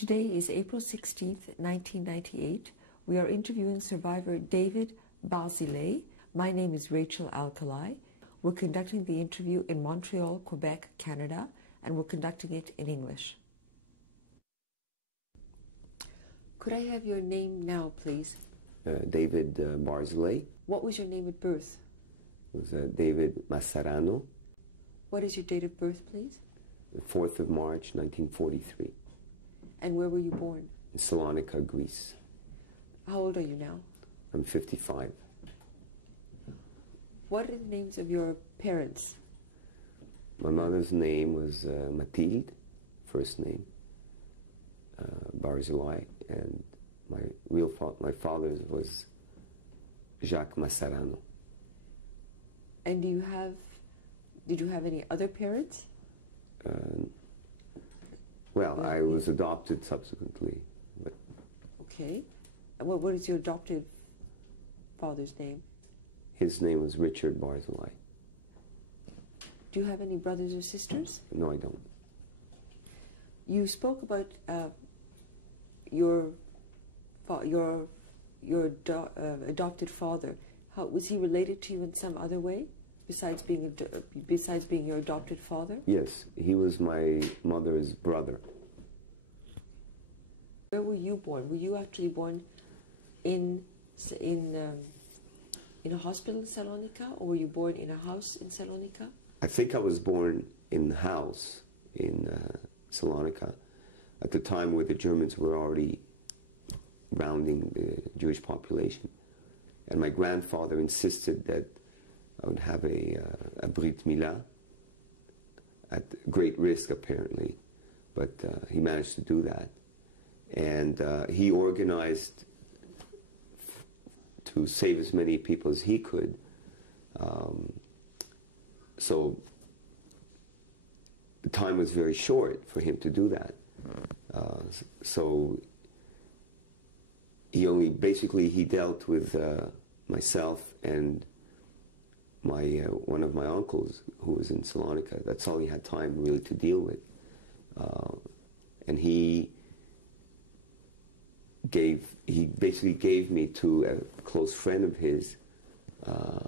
Today is April 16th, 1998. We are interviewing survivor David Barzilay. My name is Rachel Alkali. We're conducting the interview in Montreal, Quebec, Canada, and we're conducting it in English. Could I have your name now, please? David Barzilay. What was your name at birth? It was David Massarano. What is your date of birth, please? The 4th of March, 1943. And where were you born? In Thessaloniki, Greece. How old are you now? I'm 55. What are the names of your parents? My mother's name was Mathilde, first name, Barzilay, and my father's was Jacques Massarano. And did you have any other parents? Well, I was adopted subsequently. But okay. And what is your adoptive father's name? His name was Richard Barzilay. Do you have any brothers or sisters? No, I don't. You spoke about your adopted father. How was he related to you in some other way besides being your adopted father? Yes, he was my mother's brother. Where were you born? Were you actually born in a hospital in Thessaloniki, or were you born in a house in Thessaloniki? I think I was born in a house in Thessaloniki at the time where the Germans were already rounding the Jewish population. And my grandfather insisted that I would have a Brit Milah at great risk, apparently. But he managed to do that. And he organized to save as many people as he could. So the time was very short for him to do that. So he dealt with myself and one of my uncles who was in Thessaloniki. That's all he had time really to deal with. And he basically gave me to a close friend of his.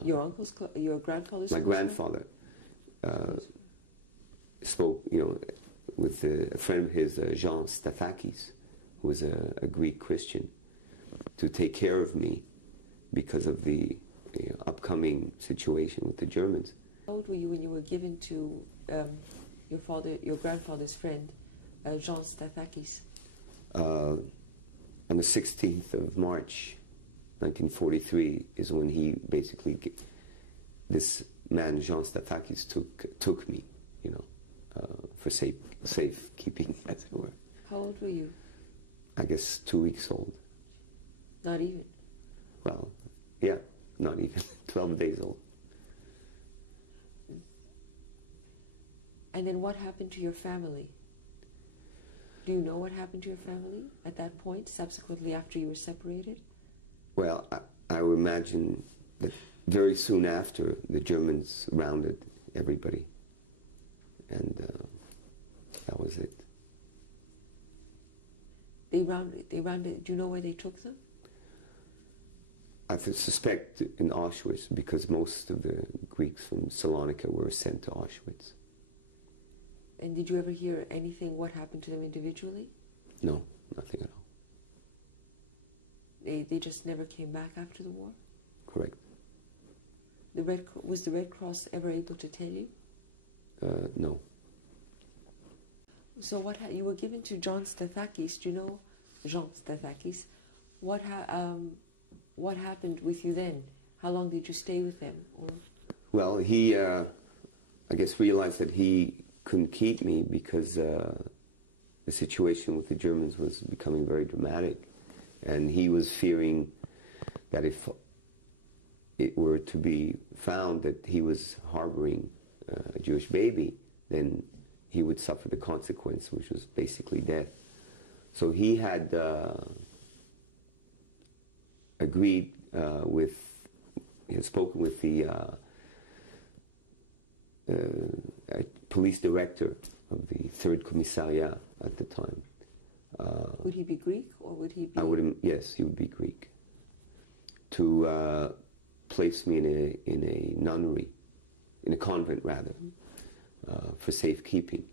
Your grandfather's? My grandfather spoke, with a friend of his, Jean Stathakis, who was a Greek Christian, to take care of me because of the upcoming situation with the Germans. How old were you when you were given to your grandfather's friend, Jean Stathakis? On the 16th of March, 1943, is when he basically, this man, Jean Stathakis, took me, for safekeeping, as it were. How old were you? I guess 2 weeks old. Not even? Well, yeah, not even. 12 days old. And then what happened to your family? Do you know what happened to your family at that point, subsequently after you were separated? Well, I would imagine that very soon after, the Germans rounded everybody. And that was it. They rounded, do you know where they took them? I suspect in Auschwitz, because most of the Greeks from Thessaloniki were sent to Auschwitz. And did you ever hear anything, what happened to them individually? No, nothing at all. They just never came back after the war? Correct. Was the Red Cross ever able to tell you? No. So you were given to John Stathakis. Do you know Jean Stathakis? What happened with you then? How long did you stay with them? Well, he, I guess, realized that he couldn't keep me because the situation with the Germans was becoming very dramatic. And he was fearing that if it were to be found that he was harboring a Jewish baby, then he would suffer the consequence, which was basically death. So he had agreed he had spoken with the police director of the 3rd Commissariat at the time, Would he be Greek or would he be? Yes, he would be Greek. To place me in a nunnery, in a convent rather, for safekeeping.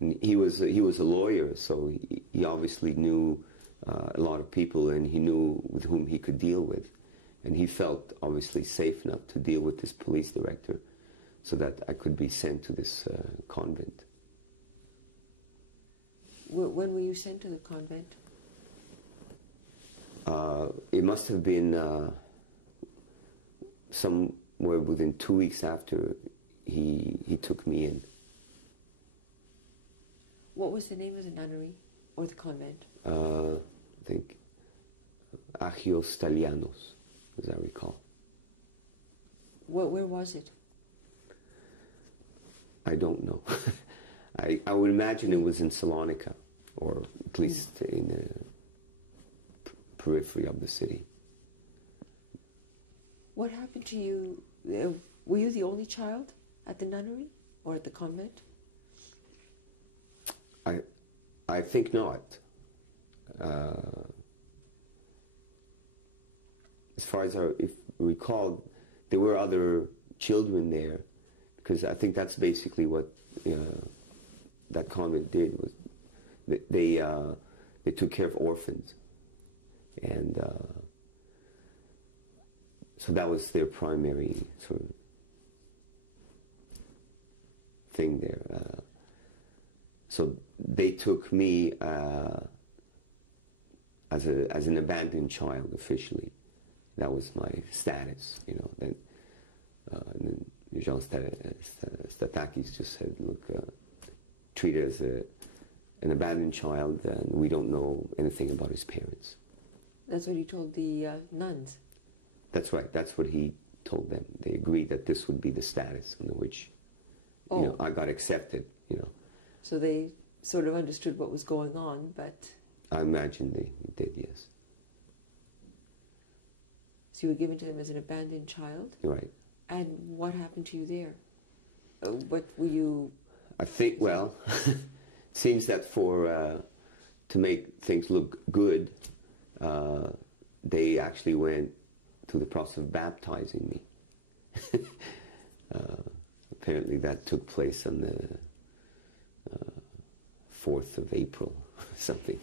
And he was a lawyer, so he obviously knew a lot of people, and he knew with whom he could deal with. And he felt obviously safe enough to deal with this police director so that I could be sent to this convent. When were you sent to the convent? It must have been somewhere within 2 weeks after he took me in. What was the name of the nunnery or the convent? I think Agios Stalianos, as I recall. Where was it? I don't know. I would imagine it was in Thessalonica, or at least in the periphery of the city. What happened to you? Were you the only child at the nunnery or at the convent? I think not. As far as if we recall, there were other children there, because I think that's basically what that convent did. Was they took care of orphans, and so that was their primary sort of thing there. So they took me as an abandoned child officially. That was my status, you know. Then, and then Jean Statakis just said, "Look, treat her as an abandoned child, and we don't know anything about his parents." That's what he told the nuns. That's right. That's what he told them. They agreed that this would be the status under which, you know, I got accepted. You know. So they sort of understood what was going on, but I imagine they did, yes. So you were given to them as an abandoned child? Right. And what happened to you there? What were you... I think, well, seems that to make things look good, they actually went through the process of baptizing me. Apparently that took place on the 4th of April, something,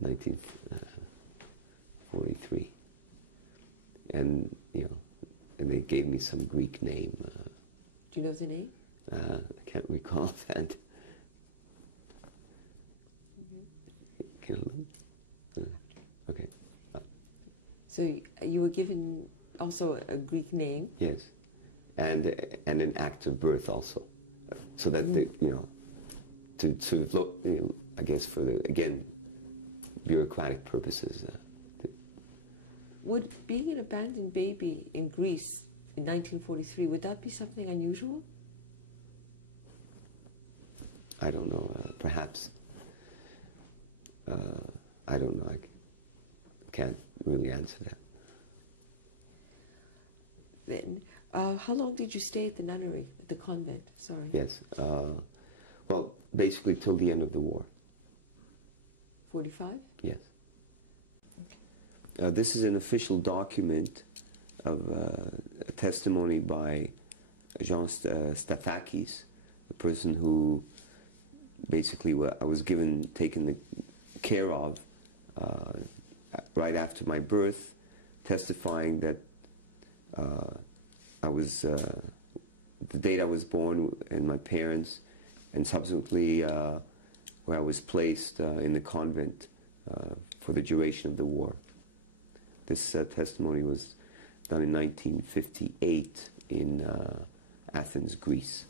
1943. And, you know, and they gave me some Greek name. Do you know the name? I can't recall that. Okay. So you were given also a Greek name? Yes, and an act of birth also, so that the, you know, to look, you know, I guess for the, again, bureaucratic purposes. Would being an abandoned baby in Greece in 1943, would that be something unusual? I don't know, perhaps. I don't know, I can't really answer that. Then, how long did you stay at the nunnery, at the convent? Sorry. Yes, well, basically till the end of the war. 45? Yes. This is an official document of a testimony by Jean Statakis, the person who basically I was taken care of right after my birth, testifying that I was, the date I was born and my parents, and subsequently where I was placed in the convent for the duration of the war. This testimony was done in 1958 in Athens, Greece.